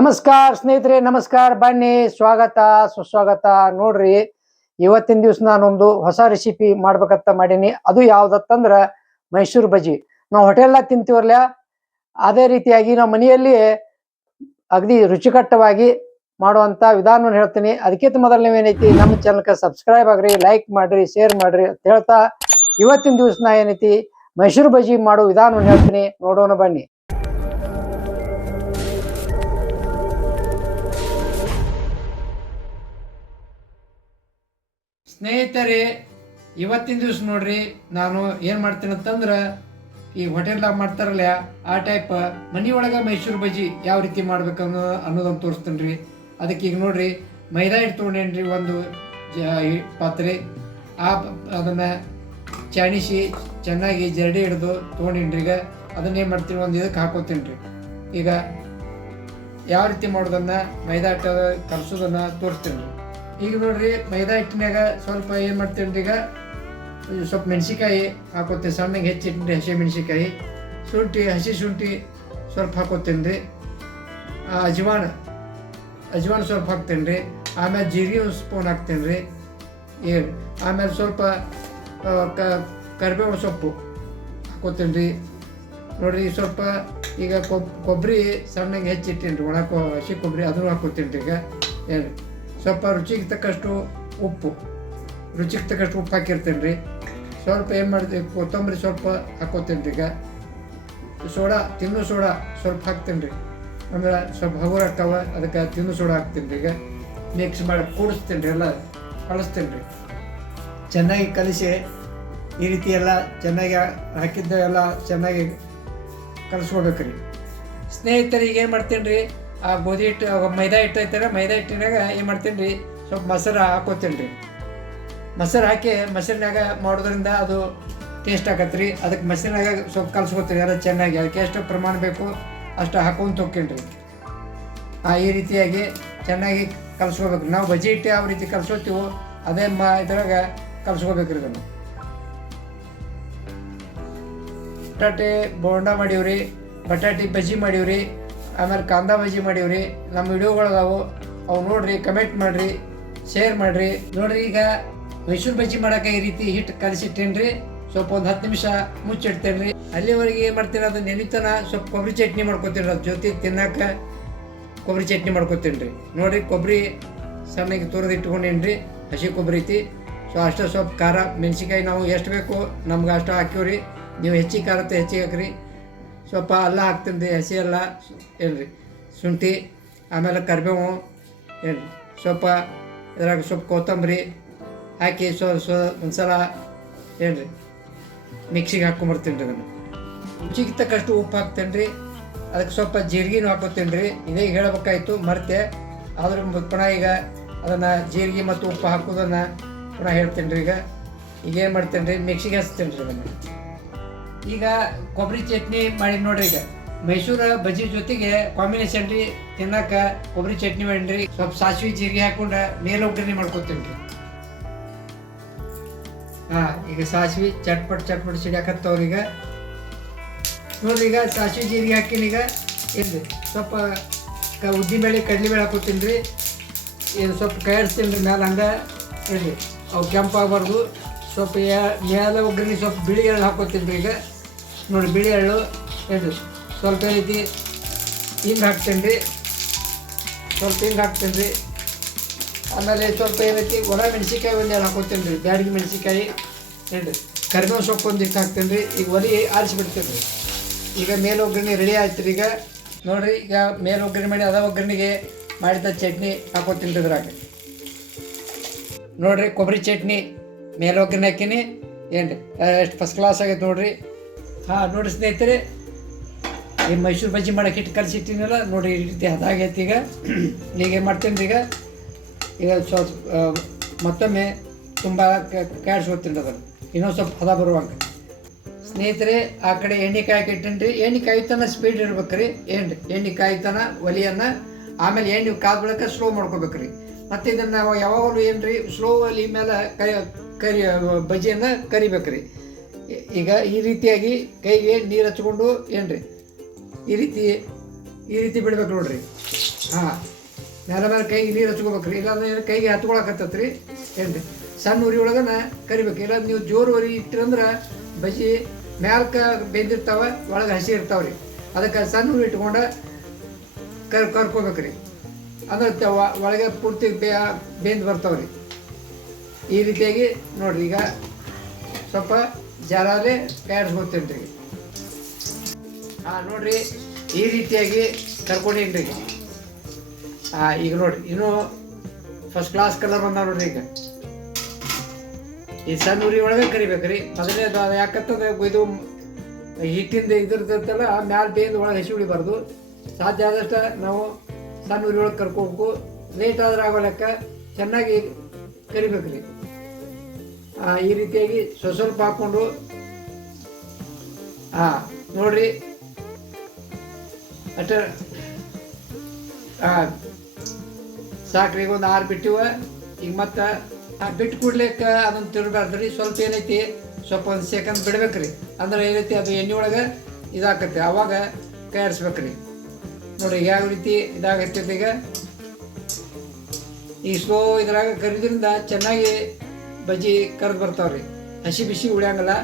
ನಮಸ್ಕಾರ ಸ್ನೇಹಿತರೆ, ನಮಸ್ಕಾರ ಬನ್ನಿ. ಸ್ವಾಗತ, ಸುಸ್ವಾಗತ. ನೋಡ್ರಿ, ಇವತ್ತಿನ ದಿವ್ಸ ನಾನೊಂದು ಹೊಸ ರೆಸಿಪಿ ಮಾಡ್ಬೇಕಂತ ಮಾಡೀನಿ. ಅದು ಯಾವ್ದತ್ತಂದ್ರ ಮೈಸೂರು ಬಜ್ಜಿ. ನಾವು ಹೋಟೆಲ್ನಾಗ ತಿಂತೀವಲ್ಲ ಅದೇ ರೀತಿಯಾಗಿ ನಾವು ಮನೆಯಲ್ಲಿ ಅಗದಿ ರುಚಿಕಟ್ಟವಾಗಿ ಮಾಡುವಂತ ವಿಧಾನವನ್ನು ಹೇಳ್ತೀನಿ. ಅದಕ್ಕಿಂತ ಮೊದಲು ನೀವೇನೈತಿ, ನಮ್ಮ ಚಾನಲ್ಗೆ ಸಬ್ಸ್ಕ್ರೈಬ್ ಆಗ್ರಿ ಲೈಕ್ ಮಾಡ್ರಿ ಶೇರ್ ಮಾಡ್ರಿ ಅಂತ ಹೇಳ್ತಾ ಇವತ್ತಿನ ದಿವಸ ನಾ ಏನೈತಿ, ಮೈಸೂರು ಬಜ್ಜಿ ಮಾಡೋ ವಿಧಾನವನ್ನು ಹೇಳ್ತೀನಿ. ನೋಡೋಣ ಬನ್ನಿ. ಸ್ನೇಹಿತರೆ, ಇವತ್ತಿನ ದಿವ್ಸ ನೋಡ್ರಿ, ನಾನು ಏನು ಮಾಡ್ತೀನಿ ಅಂತಂದ್ರೆ, ಈ ಹೋಟೆಲ್ದಾಗ ಮಾಡ್ತಾರಲ್ಲ ಆ ಟೈಪ್ ಮನೆ ಒಳಗೆ ಮೈಸೂರು ಬಜ್ಜಿ ಯಾವ ರೀತಿ ಮಾಡ್ಬೇಕು ಅನ್ನೋ, ಅನ್ನೋದನ್ನ ತೋರಿಸ್ತೀನಿ ರೀ ಅದಕ್ಕೆ ಈಗ ನೋಡ್ರಿ, ಮೈದಾ ಹಿಟ್ಟು ತೊಗೊಂಡೇನ್ರಿ ಒಂದು ಪಾತ್ರೆ. ಆ ಅದನ್ನ ಚಾಣಿಸಿ ಚೆನ್ನಾಗಿ ಜರಡಿ ಹಿಡಿದು ತೊಗೊಂಡೇನ್ರಿ ಈಗ ಅದನ್ನೇನು ಮಾಡ್ತೀನಿ, ಒಂದು ಇದಕ್ಕೆ ಹಾಕೋತೀನಿ ರೀ ಈಗ ಯಾವ ರೀತಿ ಮಾಡೋದನ್ನ, ಮೈದಾ ಹಿಟ್ಟು ಕಲಸೋದನ್ನ ತೋರಿಸ್ತೀನಿ ರೀ ಈಗ ನೋಡ್ರಿ, ಮೈದಾ ಹಿಟ್ಟಿನಾಗ ಸ್ವಲ್ಪ ಏನು ಮಾಡ್ತೇನೆ ಈಗ ಸ್ವಲ್ಪ ಮೆಣಸಿಕಾಯಿ ಹಾಕೋತೀನಿ, ಸಣ್ಣಗೆ ಹೆಚ್ಚಿಟ್ಟು ಹಸಿ ಮೆಣಸಿಕಾಯಿ ಶುಂಠಿ, ಹಸಿ ಶುಂಠಿ ಸ್ವಲ್ಪ ಹಾಕೋತೀನಿ ರೀ ಅಜ್ವಾನ ಅಜ್ವಾನ ಸ್ವಲ್ಪ ಹಾಕ್ತೇನೆ ರೀ ಆಮೇಲೆ ಜೀರಿಗೆ ಒಂದು ಸ್ಪೂನ್ ಹಾಕ್ತೇನೆ ರೀ ಏನು, ಆಮೇಲೆ ಸ್ವಲ್ಪ ಕ ಕರಿಬೇವು ಸೊಪ್ಪು ಹಾಕೋತೀನಿ ರೀ ನೋಡಿರಿ ಸ್ವಲ್ಪ ಈಗ ಕೊಬ್ ಕೊಬ್ಬರಿ ಸಣ್ಣಗೆ ಹೆಚ್ಚಿಟ್ಟೇನಿ ರೀ ಒಣ ಕೊ ಹಸಿ ಕೊಬ್ಬರಿ ಅದನ್ನು ಹಾಕೋತೀನಿ ರೀ ಈಗ. ಏನು ಸ್ವಲ್ಪ ರುಚಿಗೆ ತಕ್ಕಷ್ಟು ಉಪ್ಪು. ರುಚಿಗೆ ತಕ್ಕಷ್ಟು ಉಪ್ಪು ಹಾಕಿರ್ತೇನೆ ರೀ. ಸ್ವಲ್ಪ ಏನು ಮಾಡ್ತೀವಿ ಕೊತ್ತಂಬರಿ ಸ್ವಲ್ಪ ಹಾಕೋತೇನೆ ರೀ ಈಗ. ಸೋಡಾ, ತಿನ್ನು ಸೋಡಾ ಸ್ವಲ್ಪ ಹಾಕ್ತೇನೆ ರೀ. ಅಂದ್ರೆ ಸ್ವಲ್ಪ ಹಗುರ ಆಗ್ತಾವ ಅದಕ್ಕೆ ತಿನ್ನು ಸೋಡಾ ಹಾಕ್ತೀನಿ ರೀ ಈಗ. ಮಿಕ್ಸ್ ಮಾಡಿ ಕೂಡಿಸ್ತೇನೆ ರೀ ಎಲ್ಲ, ಕಳಿಸ್ತೇನೆ ರೀ. ಚೆನ್ನಾಗಿ ಕಲಿಸಿ, ಈ ರೀತಿ ಎಲ್ಲ ಚೆನ್ನಾಗಿ ಹಾಕಿದ್ದ ಎಲ್ಲ ಚೆನ್ನಾಗಿ ಕಲಿಸ್ಕೊಡ್ಬೇಕು ರೀ. ಸ್ನೇಹಿತರಿಗೆ ಏನು ಮಾಡ್ತೀನಿ ರೀ ಆ ಗೋಧಿ ಹಿಟ್ಟು ಮೈದಾ ಹಿಟ್ಟು ಐತಾರೆ ಮೈದಾ ಹಿಟ್ಟಿನಾಗ ಏನು ಮಾಡ್ತೀನಿ ರೀ ಸ್ವಲ್ಪ ಮೊಸರು ಹಾಕೋತೀನಿ ರೀ ಮೊಸರು ಹಾಕಿ ಮೊಸರಿನಾಗ ಮಾಡೋದ್ರಿಂದ ಅದು ಟೇಸ್ಟ್ ಆಗತ್ತೆ ರೀ ಅದಕ್ಕೆ ಮೊಸರಿನಾಗ ಸ್ವಲ್ಪ ಕಲ್ಸ್ಕೊತೀನಿ ಅದು ಚೆನ್ನಾಗಿ. ಅದಕ್ಕೆ ಎಷ್ಟು ಪ್ರಮಾಣ ಬೇಕು ಅಷ್ಟು ಹಾಕೊಂಡು ಹೋಗ್ತೀನಿ ರೀ ಆ ಈ ರೀತಿಯಾಗಿ ಚೆನ್ನಾಗಿ ಕಲಿಸ್ಕೋಬೇಕು. ನಾವು ಬಜಿ ಹಿಟ್ಟು ಯಾವ ರೀತಿ ಕಲಿಸ್ಕೋತೀವೋ ಅದೇ ಮ ಇದ್ರಾಗ ಕಲ್ಸ್ಕೋಬೇಕು ರೀ ಅದನ್ನು. ಬಟಾಟೆ ಬೋಂಡ ಮಾಡೀವ್ರಿ ಬಟಾಟೆ ಬಜ್ಜಿ ಮಾಡೀವ್ರಿ ಆಮೇಲೆ ಕಾಂದಾ ಬಜ್ಜಿ ಮಾಡೀವ್ರಿ. ನಮ್ಮ ವಿಡಿಯೋಗಳದಾವು. ಅವು ನೋಡ್ರಿ ಕಮೆಂಟ್ ಮಾಡ್ರಿ ಶೇರ್ ಮಾಡ್ರಿ. ನೋಡ್ರಿ, ಈಗ ಮೈಸೂರು ಬಜ್ಜಿ ಮಾಡಕ್ಕೆ ಈ ರೀತಿ ಹಿಟ್ಟು ಕಲಸಿಟ್ಟೇನ್ರಿ. ಸ್ವಲ್ಪ ಒಂದು ಹತ್ತು ನಿಮಿಷ ಮುಚ್ಚಿಡ್ತೇನ್ರಿ. ಅಲ್ಲಿವರೆಗೆ ಏನು ಮಾಡ್ತೀನಿ ಅದು ನೆನಿತನ ಸ್ವಲ್ಪ ಕೊಬ್ಬರಿ ಚಟ್ನಿ ಮಾಡ್ಕೊತೀನಿ ಅದ್ರ ಜೊತೆ ತಿನ್ನಾಕ ಕೊಬ್ಬರಿ ಚಟ್ನಿ ಮಾಡ್ಕೊತೀನಿ ರೀ ನೋಡ್ರಿ ಕೊಬ್ಬರಿ ಸಣ್ಣಗೆ ತುರಿದು ಇಟ್ಕೊಂಡೇನ್ರಿ. ಹಸಿ ಕೊಬ್ಬರಿ ಐತಿ. ಸೊ, ಅಷ್ಟು ಸ್ವಲ್ಪ ಖಾರ ಮೆಣಸಿಕಾಯಿ ನಾವು ಎಷ್ಟು ಬೇಕು ನಮ್ಗೆ ಅಷ್ಟು ಹಾಕಿವ್ರಿ ನೀವು ಹೆಚ್ಚಿಗೆ ಖಾರ ಹೆಚ್ಚಿಗೆ ಹಾಕ್ರಿ. ಸ್ವಲ್ಪ ಅಲ್ಲ ಹಾಕ್ತೀನಿ ಹಸಿ ಅಲ್ಲ. ಏನ್ರಿ ಶುಂಠಿ, ಆಮೇಲೆ ಕರಿಬೇವು ಏನು ಸ್ವಲ್ಪ ಇದ್ರಾಗ ಸ್ವಲ್ಪ ಕೊತ್ತಂಬರಿ ಹಾಕಿ ಸೊ ಸೊ, ಒಂದ್ಸಲ ಏನ್ರಿ ಮಿಕ್ಸಿಗೆ ಹಾಕ್ಕೊಂಬರ್ತೀನಿ ರೀ ಅದನ್ನು. ರುಚಿಗೆ ತಕ್ಕಷ್ಟು ಉಪ್ಪು ಹಾಕ್ತೇನೆ ರೀ ಅದಕ್ಕೆ ಸ್ವಲ್ಪ ಜೀರಿಗೆನೂ ಹಾಕೋತೀನಿ ರೀ ಇದೇ ಹೇಳ್ಬೇಕಾಯ್ತು, ಮರ್ತೆ. ಆದ್ರೆ ಪುನಃ ಈಗ ಅದನ್ನು ಜೀರಿಗೆ ಮತ್ತು ಉಪ್ಪು ಹಾಕೋದನ್ನು ಪುನಃ ಹೇಳ್ತೇನೆ ರೀ ಈಗ ಈಗೇನು ಮಾಡ್ತೇನೆ ರೀ ಮಿಕ್ಸಿಗೆ ಹಚ್ತೇನೆ ರೀ ಅದನ್ನು. ಈಗ ಕೊಬ್ಬರಿ ಚಟ್ನಿ ಮಾಡಿ ನೋಡ್ರಿ ಈಗ. ಮೈಸೂರು ಬಜ್ಜಿ ಜೊತೆಗೆ ಕಾಂಬಿನೇಷನ್ ರೀ ತಿನ್ನಕ ಕೊಬ್ಬರಿ ಚಟ್ನಿ ಮಾಡಿರಿ ಸ್ವಲ್ಪ ಸಾಸಿವೆ ಜೀರಿಗೆ ಹಾಕೊಂಡು ಮೇಲೆ ಒಗ್ಗರಣೆ ಮಾಡ್ಕೊತೀನಿ ರೀ. ಹಾಂ, ಈಗ ಸಾಸಿವೆ ಚಟ್ಪಟ್ ಚಟ್ಪಟ್ ಸಿಡಿಯಾಕತ್ತವ್ರಿ ಈಗ. ನೋಡ್ರಿ ಈಗ ಸಾಸಿವೆ ಜೀರಿಗೆ ಹಾಕಿನಿ ಈಗ. ಇಲ್ರಿ, ಸ್ವಲ್ಪ ಕ ಉದ್ದಿನಬೇಳೆ ಕಡಲೆಬೇಳೆ ಹಾಕೋತೀನಿ ರೀ. ಇದು ಸ್ವಲ್ಪ ಕೈಯಾಡಿಸ್ತೀನಿ ರೀ ಮ್ಯಾಲೆ ಹಂಗೆ. ಇಲ್ರಿ, ಅವು ಕೆಂಪಾಗಬಾರ್ದು. ಸ್ವಲ್ಪ ಮೇಲೆ ಒಗ್ಗರಣೆ ಸ್ವಲ್ಪ ಬಿಳಿ ಎಳ್ಳು ಹಾಕೋತೀನಿ ಈಗ. ನೋಡಿ, ಬಿಳಿ ಎಳ್ಳು ಇದು ಸ್ವಲ್ಪ ರೀತಿ ಹಿಂಗೆ ಹಾಕ್ತೀನಿ ರೀ. ಸ್ವಲ್ಪ ಹಿಂಗೆ ಹಾಕ್ತೀನಿ ರೀ. ಆಮೇಲೆ ಸ್ವಲ್ಪ ಏನೈತಿ ಒಣ ಮೆಣಸಿಕಾಯಿ ಒಂದು ಎರಡು ಹಾಕೋತೀನಿ ರೀ, ಬ್ಯಾಡಗಿ ಮೆಣಸಿಕಾಯಿ ಎರಡು ಕರಿಬೇವು ಸೊಪ್ಪು ಒಂದು ಇಷ್ಟು ಹಾಕ್ತೀನಿ ರೀ. ಈಗ ಒಲಿ ಆರಿಸಿಬಿಡ್ತೀನಿ ರೀ. ಈಗ ಮೇಲೆ ಒಗ್ಗರಣೆ ರೆಡಿ ಆಯ್ತು ರೀ ಈಗ. ನೋಡಿರಿ, ಈಗ ಮೇಲೆ ಒಗ್ಗರಣೆ ಮಾಡಿ ಅದ ಒಗ್ಗರಣೆಗೆ ಮಾಡಿದ ಚಟ್ನಿ ಹಾಕೋತೀನಿ ರೀ ಇದ್ರಾಗ. ನೋಡಿರಿ, ಕೊಬ್ಬರಿ ಚಟ್ನಿ. ಮೇಲೆ ಒಗ್ಗರಣೆ ಹಾಕಿನಿ. ಏನು ರೀ ಎಷ್ಟು ಫಸ್ಟ್ ಕ್ಲಾಸ್ ಆಗೈತೆ ನೋಡ್ರಿ. ಹಾಂ, ನೋಡಿ ಸ್ನೇಹಿತರೆ, ಈ ಮೈಸೂರು ಬಜ್ಜಿ ಮಾಡೋಕೆ ಹಿಟ್ಟು ಕಲಿಸಿಟ್ಟಿನಲ್ಲ, ನೋಡಿ ಈ ರೀತಿ ಅದಾಗೈತಿ ಈಗ. ಈಗ ಏನು ಮಾಡ್ತೀನಿ ಈಗ? ಈಗ ಸ್ವಲ್ಪ ಮತ್ತೊಮ್ಮೆ ತುಂಬ ಕ್ಯಾಡ್ಸ್ಕೊತೀನಿ ಅದನ್ನು. ಇನ್ನೊಂದು ಸ್ವಲ್ಪ ಹದ ಬರುವಂಗೆ. ಸ್ನೇಹಿತರೆ, ಆ ಕಡೆ ಎಣ್ಣೆ ಕಾಯಕ್ಕೆ ರೀ ಎಣ್ಣೆ ಕಾಯ್ತನ ಸ್ಪೀಡ್ ಇರ್ಬೇಕು ರೀ ಏನು ಎಣ್ಣೆ ಕಾಯ್ತನ ಒಲಿಯನ್ನು, ಆಮೇಲೆ ಎಣ್ಣೆ ಕಾದ ಬಳಕ ಸ್ಲೋ ಮಾಡ್ಕೋಬೇಕು ರೀ ಮತ್ತು ಇದನ್ನು ನಾವು ಯಾವಾಗಲೂ ಏನು ರೀ ಸ್ಲೋ ಒಲಿ ಮೇಲೆ ಕೈ ಕರಿ ಬಜ್ಜಿಯನ್ನು ಕರಿಬೇಕು ರೀ ಈಗ ಈ ರೀತಿಯಾಗಿ ಕೈಗೆ ನೀರು ಹಚ್ಕೊಂಡು ಏನು ರೀ ಈ ರೀತಿ ಈ ರೀತಿ ಬಿಡ್ಬೇಕು ನೋಡ್ರಿ. ಹಾಂ, ಮೇಲೆ ಮೇಲೆ ಕೈಗೆ ನೀರು ಹಚ್ಕೋಬೇಕ್ರಿ. ಇಲ್ಲಾಂದ್ರೆ ಕೈಗೆ ಹಚ್ಕೊಳಕತ್ತ್ರಿ ಏನು ರೀ ಸಣ್ಣ ಉರಿ ಒಳಗನ ಕರಿಬೇಕು. ಇಲ್ಲ ನೀವು ಜೋರು ಉರಿ ಇಟ್ಟಿರಂದ್ರೆ ಬಜ್ಜಿ ಮ್ಯಾಲ್ಕ ಬೆಂದಿರ್ತಾವೆ, ಒಳಗೆ ಹಸಿ ಇರ್ತಾವ್ರಿ. ಅದಕ್ಕೆ ಸಣ್ಣ ಉರಿ ಇಟ್ಕೊಂಡು ಕರ್, ಕರ್ಕೋಬೇಕ್ರಿ. ಅಂದ್ರೆ ಒಳಗೆ ಪೂರ್ತಿ ಬೆಂದು ಬರ್ತಾವ್ರಿ. ಈ ರೀತಿಯಾಗಿ ನೋಡ್ರಿ, ಈಗ ಸ್ವಲ್ಪ ಜರಾಲೆ ಕಾಯಿಸ್ಕೊತೀನಿ ರೀ ಹಾಂ ನೋಡ್ರಿ, ಈ ರೀತಿಯಾಗಿ ಕರ್ಕೊಂಡೇನ್ರಿ. ಹಾಂ ಈಗ ನೋಡ್ರಿ, ಇನ್ನೂ ಫಸ್ಟ್ ಕ್ಲಾಸ್ ಕಲರ್ ಬಂದ ನೋಡ್ರಿ ಈಗ. ಈ ಸಣ್ಣ ಉರಿ ಒಳಗೆ ಕರಿಬೇಕ್ರಿ. ಮೊದಲನೇದು ಯಾಕಂತಂದ್ರೆ ಇದು ಹಿಟ್ಟಿಂದ ಇದ್ರದ್ದಲ್ಲ ಮ್ಯಾಲ ಬೇಯಿಂದ ಒಳಗೆ ಹಸಿ ಉಳಿಬಾರ್ದು. ಸಾಧ್ಯ ಆದಷ್ಟು ನಾವು ಸಣ್ಣ ಉರಿ ಒಳಗೆ ಕರ್ಕೋಬೇಕು. ಲೇಟ್ ಆದ್ರೆ ಆಗೋ ಲೆಕ್ಕ ಚೆನ್ನಾಗಿ ಕರಿಬೇಕ್ರಿ. ಈ ರೀತಿಯಾಗಿ ಸ್ವ ಸ್ವಲ್ಪ ಹಾಕ್ಕೊಂಡು ಹಾಂ ನೋಡ್ರಿ. ಅಷ್ಟ. ಹಾಂ ಸಾಕ್ರಿ ಒಂದು ಆರು ಬಿಟ್ಟಿವ. ಈಗ ಮತ್ತೆ ಬಿಟ್ಟು ಕೂಡ್ಲಿಕ್ಕ ಅದನ್ನ ತಿರ್ಬಾರ್ದ್ರಿ ಸ್ವಲ್ಪ ಏನೈತಿ, ಸ್ವಲ್ಪ ಒಂದು ಸೆಕೆಂಡ್ ಬಿಡ್ಬೇಕ್ರಿ. ಅಂದ್ರೆ ಏನೈತಿ, ಅದು ಎಣ್ಣೆ ಒಳಗೆ ಇದಾಕತ್ತೆ. ಅವಾಗ ಕೈಯಾಡಿಸ್ಬೇಕ್ರಿ ನೋಡ್ರಿ ಯಾವ ರೀತಿ ಇದಾಗತ್ತೈತಿ ಈಗ. ಈ ಸ್ಲೋ ಇದ್ರಾಗ ಕರಿದ್ರಿಂದ ಚೆನ್ನಾಗಿ ಬಜ್ಜಿ ಕರೆದು ಬರ್ತಾವ್ರಿ. ಹಸಿ ಬಿಸಿ ಉಳಿಯಂಗಲ್ಲ.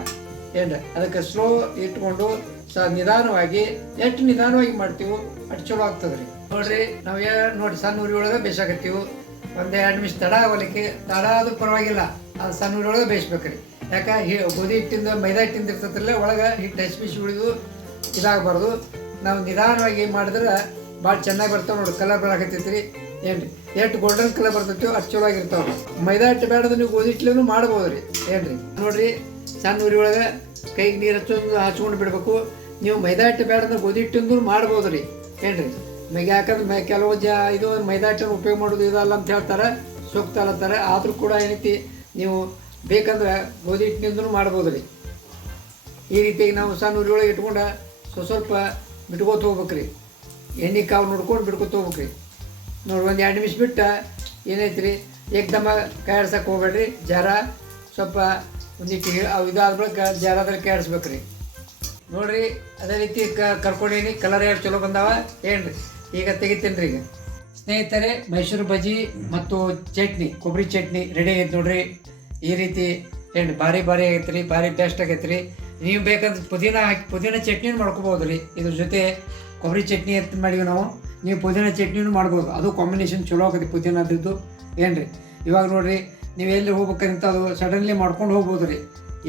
ಏನು ಅದಕ್ಕೆ ಸ್ಲೋ ಇಟ್ಕೊಂಡು ಸ ನಿಧಾನವಾಗಿ, ಎಷ್ಟು ನಿಧಾನವಾಗಿ ಮಾಡ್ತೀವೋ ಅಷ್ಟು ಚಲೋ ಆಗ್ತದ್ರಿ. ನೋಡ್ರಿ, ನಾವು ಯಾ ನೋಡಿ ಸಣ್ಣ ಉರಿ ಒಳಗೆ ಬೇಯಿಸಾಕತ್ತೀವಿ ಒಂದು ಎರಡು ನಿಮಿಷ ತಡ ಹೊಲಕ್ಕೆ ತಡ ಅದು ಪರವಾಗಿಲ್ಲ. ಅದು ಸಣ್ಣ ಉರಿ ಒಳಗೆ ಬೇಯಿಸ್ಬೇಕ್ರಿ ಯಾಕೆ? ಹಿ, ಗೋಧಿ ಹಿಟ್ಟಿಂದ, ಮೈದಾ ಹಿಟ್ಟಿಂದ ಇರ್ತದ್ರಲ್ಲ ಒಳಗೆ ಹಿಟ್ಟು ಹಸಿ ಬಿಸಿ ಉಳಿದು ಇದಾಗಬಾರ್ದು. ನಾವು ನಿಧಾನವಾಗಿ ಮಾಡಿದ್ರೆ ಭಾಳ ಚೆನ್ನಾಗಿ ಬರ್ತಾವೆ ನೋಡಿ ಕಲರ್ ಬರಾಕತ್ತೈತ್ರಿ. ಏನ್ರಿ ಎಷ್ಟು ಗೋಲ್ಡನ್ ಕಲರ್ ಬರ್ತೈತೋ ಅಷ್ಟು ಚಲೋ ಮೈದಾ ಹಿಟ್ಟು ಬೇಡದ ನೀವು ಗೋಧಿ ಹಿಟ್ಲೇನು ಮಾಡ್ಬೋದು ರೀ. ಏನ್ರಿ ನೋಡ್ರಿ, ಸಣ್ಣ ಉರಿ ಒಳಗೆ ಕೈಗೆ ನೀರು ಹಚ್ಚೊಂದು ಹಚ್ಕೊಂಡು ಬಿಡ್ಬೇಕು. ನೀವು ಮೈದಾ ಹಿಟ್ಟು ಬೇಡ ಗೋಧಿ ಹಿಟ್ಟಿಂದು ಮಾಡ್ಬೋದು ರೀ. ಏನ್ರಿ ಮೈಗೆ ಯಾಕಂದ್ರೆ ಕೆಲವು ಜ ಇದು ಮೈದಾ ಹಿಟ್ಟನ್ನು ಉಪಯೋಗ ಮಾಡೋದು ಇದಲ್ಲ ಅಂತ ಹೇಳ್ತಾರೆ. ಸೂಕ್ತ ಅಲ್ಲತ್ತಾರೆ ಆದರೂ ಕೂಡ ಏನೈತಿ ನೀವು ಬೇಕಂದ್ರೆ ಗೋಧಿ ಹಿಟ್ಟಿನಿಂದನೂ ಮಾಡ್ಬೋದು ರೀ. ಈ ರೀತಿಯಾಗಿ ನಾವು ಸಣ್ಣ ಉರಿ ಒಳಗೆ ಇಟ್ಕೊಂಡು ಸ್ವಲ್ಪ ಸ್ವಲ್ಪ ಬಿಟ್ಕೋತ ಹೋಗ್ಬೇಕ್ರಿ. ಎಣ್ಣೆ ಕಾವು ನೋಡ್ಕೊಂಡು ಬಿಟ್ಕೋತ ಹೋಗ್ಬೇಕ್ರಿ. ನೋಡಿ, ಒಂದು ಎರಡು ನಿಮಿಷ ಬಿಟ್ಟು ಏನೈತ್ರಿ ಏಕ್ದಮ ಕಾಯಿಡ್ಸಕ್ಕೆ ಹೋಗ್ಬೇಡ್ರಿ ಜರ ಸ್ವಲ್ಪ ಒಂದಿಟ್ಟು ಇದಾದ ಬಳಿಕ ಜರದಲ್ಲಿ ರೀ ನೋಡಿರಿ, ಅದೇ ರೀತಿ ಕ ಕರ್ಕೊಂಡೀನಿ ಕಲರ್ ಎರಡು ಚಲೋ ಬಂದಾವ ಏನ್ರಿ ಈಗ ತೆಗಿತೀನಿ ರೀ ಈಗ. ಸ್ನೇಹಿತರೆ, ಮೈಸೂರು ಬಜ್ಜಿ ಮತ್ತು ಚಟ್ನಿ ಕೊಬ್ಬರಿ ಚಟ್ನಿ ರೆಡಿ ಆಗೈತೆ ನೋಡಿರಿ. ಈ ರೀತಿ ಏನು ಭಾರಿ ಭಾರಿ ಆಗೈತೆ ರೀ ಭಾರಿ ಟೇಸ್ಟ್ ಆಗೈತೆ ರೀ ನೀವು ಬೇಕಂದ್ರೆ ಪುದೀನ ಹಾಕಿ ಪುದೀನ ಚಟ್ನಿನೂ ಮಾಡ್ಕೋಬೋದು ರೀ ಇದ್ರ ಜೊತೆ ಕೊಬ್ಬರಿ ಚಟ್ನಿ ಅಂತ ಮಾಡಿವಿ ನಾವು. ನೀವು ಪುದೀನ ಚಟ್ನಿನೂ ಮಾಡ್ಬೋದು. ಅದು ಕಾಂಬಿನೇಷನ್ ಚಲೋ ಆಗತ್ತೆ ಪುದೀನದ್ದು ರೀ ಇವಾಗ ನೋಡಿರಿ, ನೀವು ಎಲ್ಲಿ ಹೋಗ್ಬೇಕಂತ ಅದು ಸಡನ್ಲಿ ಮಾಡ್ಕೊಂಡು ಹೋಗ್ಬೋದು ರೀ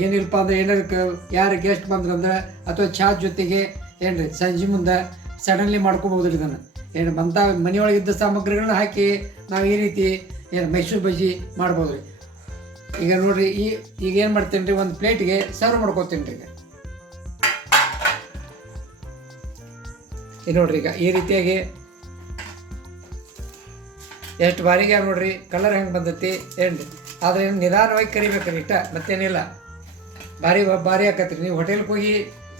ಏನಿಲ್ಲಪ್ಪ ಅಂದ್ರೆ ಏನಾರು ಕ ಯಾರು ಗೆಸ್ಟ್ ಬಂದ್ರಂದ್ರೆ ಅಥವಾ ಚಹಾ ಜೊತೆಗೆ ಏನ್ರಿ, ಸಂಜೆ ಮುಂದೆ ಸಡನ್ಲಿ ಮಾಡ್ಕೊಬೋದು ರೀ ಇದನ್ನು. ಏನು ಬಂತ ಮನೆಯೊಳಗೆ ಇದ್ದ ಸಾಮಗ್ರಿಗಳನ್ನ ಹಾಕಿ ನಾವು ಈ ರೀತಿ ಏನು ಮೈಸೂರು ಬಜ್ಜಿ ಮಾಡ್ಬೋದು ರೀ ಈಗ ನೋಡಿರಿ, ಈ ಈಗ ಏನು ಮಾಡ್ತೀನಿ ರೀ ಒಂದು ಪ್ಲೇಟ್ಗೆ ಸರ್ವ್ ಮಾಡ್ಕೊತೀನಿ ರೀ ಇದು ನೋಡ್ರಿ ಈಗ, ಈ ರೀತಿಯಾಗಿ ಎಷ್ಟು ಬಾರಿಗೆ ನೋಡ್ರಿ ಕಲರ್ ಹೆಂಗೆ ಬಂದೈತಿ ಏನು ಆದ್ರೆ ನಿಧಾನವಾಗಿ ಕರಿಬೇಕ್ರಿ ಇಷ್ಟ, ಮತ್ತೇನಿಲ್ಲ. ಭಾರಿ ಭಾರಿ ಆಕತ್ರಿ. ನೀವು ಹೋಟೆಲ್ಗೆ ಹೋಗಿ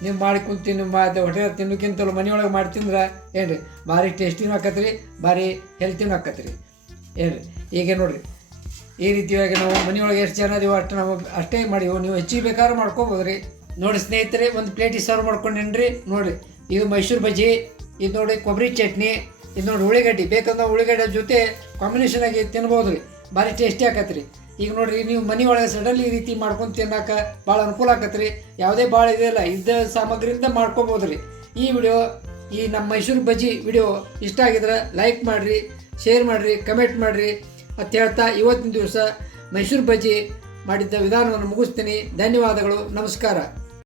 ನೀವು ಮಾಡಿ ಕುಂತು, ನಿಮ್ಮ ಹೋಟೆಲ್ ತಿನ್ನೋಕ್ಕಿಂತಲೂ ಮನೆಯೊಳಗೆ ಮಾಡಿ ತಿಂದ್ರೆ ಏನು ರೀ ಭಾರಿ ಟೇಸ್ಟಿನೂ ಆಕತ್ರಿ ಭಾರಿ ಹೆಲ್ತಿನೂ ಆಕತ್ರಿ. ಏನು ಈಗ ನೋಡ್ರಿ, ಈ ರೀತಿಯಾಗಿ ನಾವು ಮನೆಯೊಳಗೆ ಎಷ್ಟು ಜನ ಇದೀವೋ ಅಷ್ಟು ನಾವು ಅಷ್ಟೇ ಮಾಡಿವು, ನೀವು ಹೆಚ್ಚಿಗೆ ಬೇಕಾದ್ರೂ ಮಾಡ್ಕೊಬೋದು ರೀ ನೋಡಿ ಸ್ನೇಹಿತರೆ, ಒಂದು ಪ್ಲೇಟಿಗೆ ಸರ್ವ್ ಮಾಡ್ಕೊಂಡೇನ್ರಿ ನೋಡಿರಿ, ಇದು ಮೈಸೂರು ಬಜ್ಜಿ. ಇದು ನೋಡಿ ಕೊಬ್ಬರಿ ಚಟ್ನಿ, ಇದು ನೋಡಿ ಉಳ್ಳಿಗಡ್ಡಿ. ಬೇಕಂದ್ರೆ ಉಳ್ಳಿಗಡ್ಡೆ ಜೊತೆ ಕಾಂಬಿನೇಷನ್ ಆಗಿ ತಿನ್ಬೋದು ರೀ. ಭಾರಿ ಟೇಸ್ಟಿ ಆಕತ್ರಿ. ಈಗ ನೋಡಿರಿ, ನೀವು ಮನೆ ಒಳಗೆ ಸಡನ್ಲಿ ಈ ರೀತಿ ಮಾಡ್ಕೊಂಡು ತಿನ್ನಕ್ಕೆ ಭಾಳ ಅನುಕೂಲ ಆಕತ್ರಿ. ಯಾವುದೇ ಭಾಳ ಇದೆಯಲ್ಲ ಇದ್ದ ಸಾಮಗ್ರಿಯಿಂದ ಮಾಡ್ಕೊಬೋದು ರೀ. ಈ ವಿಡಿಯೋ ಈ ನಮ್ಮ ಮೈಸೂರು ಬಜ್ಜಿ ವಿಡಿಯೋ ಇಷ್ಟ ಆಗಿದ್ರೆ ಲೈಕ್ ಮಾಡಿರಿ ಶೇರ್ ಮಾಡಿರಿ ಕಮೆಂಟ್ ಮಾಡಿರಿ. ಅಂತ ಹೇಳ್ತಾ ಇವತ್ತಿನ ದಿವಸ ಮೈಸೂರು ಬಜ್ಜಿ ಮಾಡಿದ್ದ ವಿಧಾನವನ್ನು ಮುಗಿಸ್ತೀನಿ. ಧನ್ಯವಾದಗಳು, ನಮಸ್ಕಾರ.